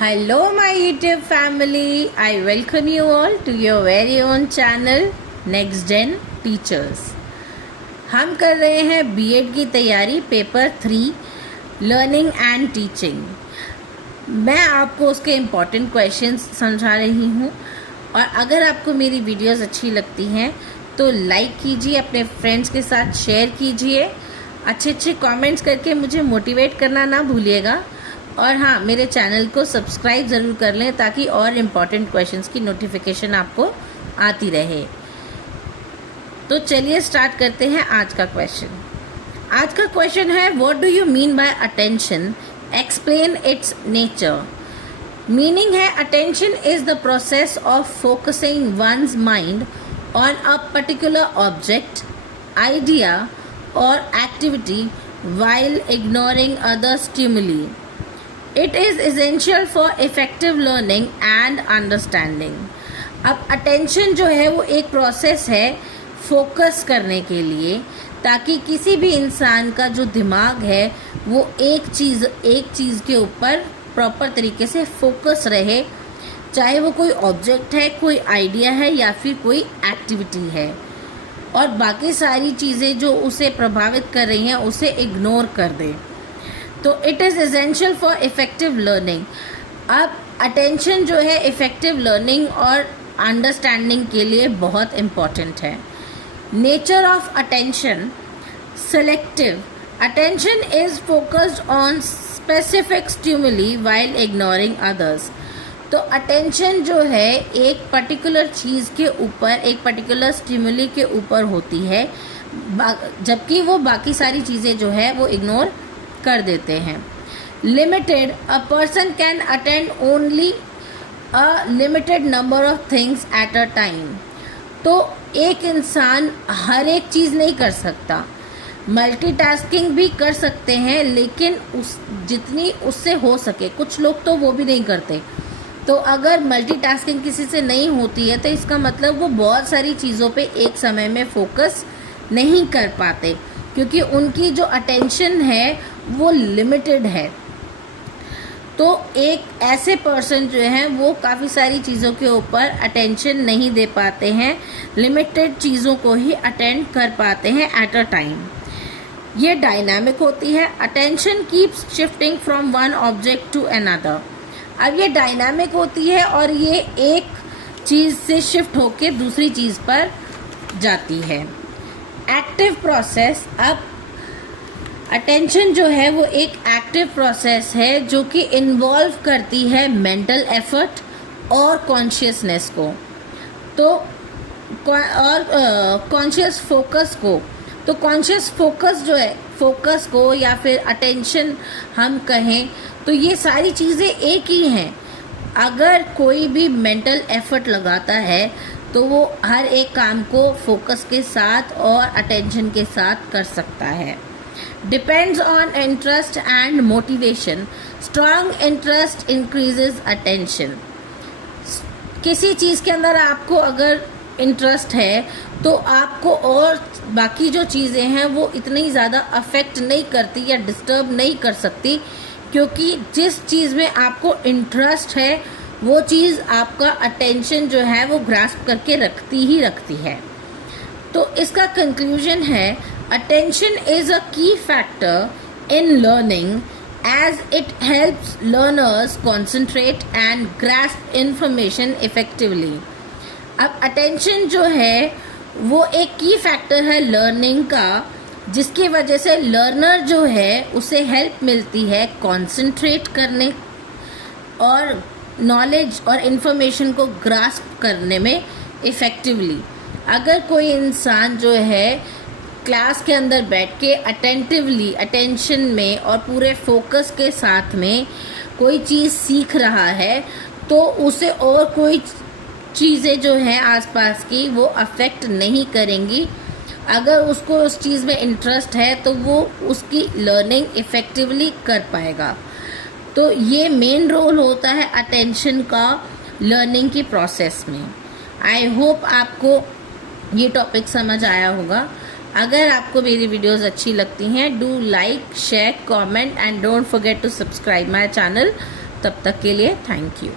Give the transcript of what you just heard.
Hello, my YouTube family. I welcome you all to your very own channel Next Gen Teachers. हम कर रहे हैं BEd की तैयारी पेपर 3 लर्निंग एंड टीचिंग। मैं आपको उसके इम्पॉर्टेंट क्वेश्चंस समझा रही हूँ और अगर आपको मेरी वीडियोस अच्छी लगती हैं तो लाइक कीजिए, अपने फ्रेंड्स के साथ शेयर कीजिए, अच्छे कमेंट्स करके मुझे मोटिवेट करना ना भूलिएगा। और हाँ, मेरे चैनल को सब्सक्राइब ज़रूर कर लें ताकि और इम्पॉर्टेंट क्वेश्चंस की नोटिफिकेशन आपको आती रहे। तो चलिए स्टार्ट करते हैं आज का क्वेश्चन। आज का क्वेश्चन है, what do you mean by attention, explain its nature. Meaning है, attention is the process of focusing one's mind on a particular object, idea और activity while ignoring other stimuli. It is essential for effective learning and understanding. अब attention जो है वो एक process है focus करने के लिए, ताकि किसी भी इंसान का जो दिमाग है वो एक चीज़ के ऊपर प्रॉपर तरीके से फोकस रहे, चाहे वो कोई ऑब्जेक्ट है, कोई आइडिया है या फिर कोई एक्टिविटी है, और बाकी सारी चीज़ें जो उसे प्रभावित कर रही हैं उसे इग्नोर कर दे। तो it is essential for effective learning. अब अटेंशन जो है इफ़ेक्टिव लर्निंग और अंडरस्टैंडिंग के लिए बहुत इम्पॉर्टेंट है। Nature of attention, selective attention is focused on specific stimuli while ignoring others. तो अटेंशन जो है एक पर्टिकुलर चीज़ के ऊपर, एक पर्टिकुलर स्टिमुली के ऊपर होती है, जबकि वो बाकी सारी चीज़ें जो है वो इग्नोर कर देते हैं। Limited, a person can attend only a limited number of things at a time. तो एक इंसान हर एक चीज़ नहीं कर सकता, मल्टीटास्किंग भी कर सकते हैं, लेकिन जितनी उससे हो सके। कुछ लोग तो वो भी नहीं करते। तो अगर मल्टीटास्किंग किसी से नहीं होती है तो इसका मतलब वो बहुत सारी चीज़ों पे एक समय में फोकस नहीं कर पाते, क्योंकि उनकी जो अटेंशन है वो लिमिटेड है। तो एक ऐसे पर्सन जो है वो काफ़ी सारी चीज़ों के ऊपर अटेंशन नहीं दे पाते हैं, लिमिटेड चीज़ों को ही अटेंड कर पाते हैं एट अ टाइम। ये डायनामिक होती है। Attention keeps shifting from one object to another. अब ये डायनामिक होती है और ये एक चीज़ से शिफ्ट होके दूसरी चीज़ पर जाती है। एक्टिव प्रोसेस, अब अटेंशन जो है वो एक एक्टिव प्रोसेस है जो कि इन्वॉल्व करती है मेंटल एफर्ट और कॉन्शियसनेस को, तो और कॉन्शियस फोकस को। तो कॉन्शियस फोकस जो है, फोकस को या फिर अटेंशन हम कहें तो ये सारी चीज़ें एक ही हैं। अगर कोई भी मेंटल एफर्ट लगाता है तो वो हर एक काम को फोकस के साथ और अटेंशन के साथ कर सकता है। Depends on interest and motivation. Strong interest increases attention. किसी चीज़ के अंदर आपको अगर इंटरेस्ट है तो आपको और बाकी जो चीज़ें हैं वो इतनी ज़्यादा अफेक्ट नहीं करती या डिस्टर्ब नहीं कर सकती, क्योंकि जिस चीज़ में आपको इंटरेस्ट है वो चीज़ आपका अटेंशन जो है वो ग्रास्प करके रखती है। तो इसका कंक्लूजन है, attention is a key factor in learning as it helps learners concentrate and grasp information effectively. अब अटेंशन जो है वो एक की फैक्टर है लर्निंग का, जिसकी वजह से लर्नर जो है उसे हेल्प मिलती है कंसंट्रेट करने और नॉलेज और इन्फॉर्मेशन को ग्रास्प करने में इफ़ेक्टिवली। अगर कोई इंसान जो है क्लास के अंदर बैठ के अटेंटिवली, अटेंशन में और पूरे फोकस के साथ में कोई चीज़ सीख रहा है तो उसे और कोई चीज़ें जो हैं आसपास की वो अफेक्ट नहीं करेंगी। अगर उसको उस चीज़ में इंटरेस्ट है तो वो उसकी लर्निंग इफ़ेक्टिवली कर पाएगा। तो ये मेन रोल होता है अटेंशन का लर्निंग की प्रोसेस में। आई होप आपको ये टॉपिक समझ आया होगा। अगर आपको मेरी वीडियोस अच्छी लगती हैं, do like, share, comment and don't forget to subscribe my channel तब तक के लिए थैंक यू।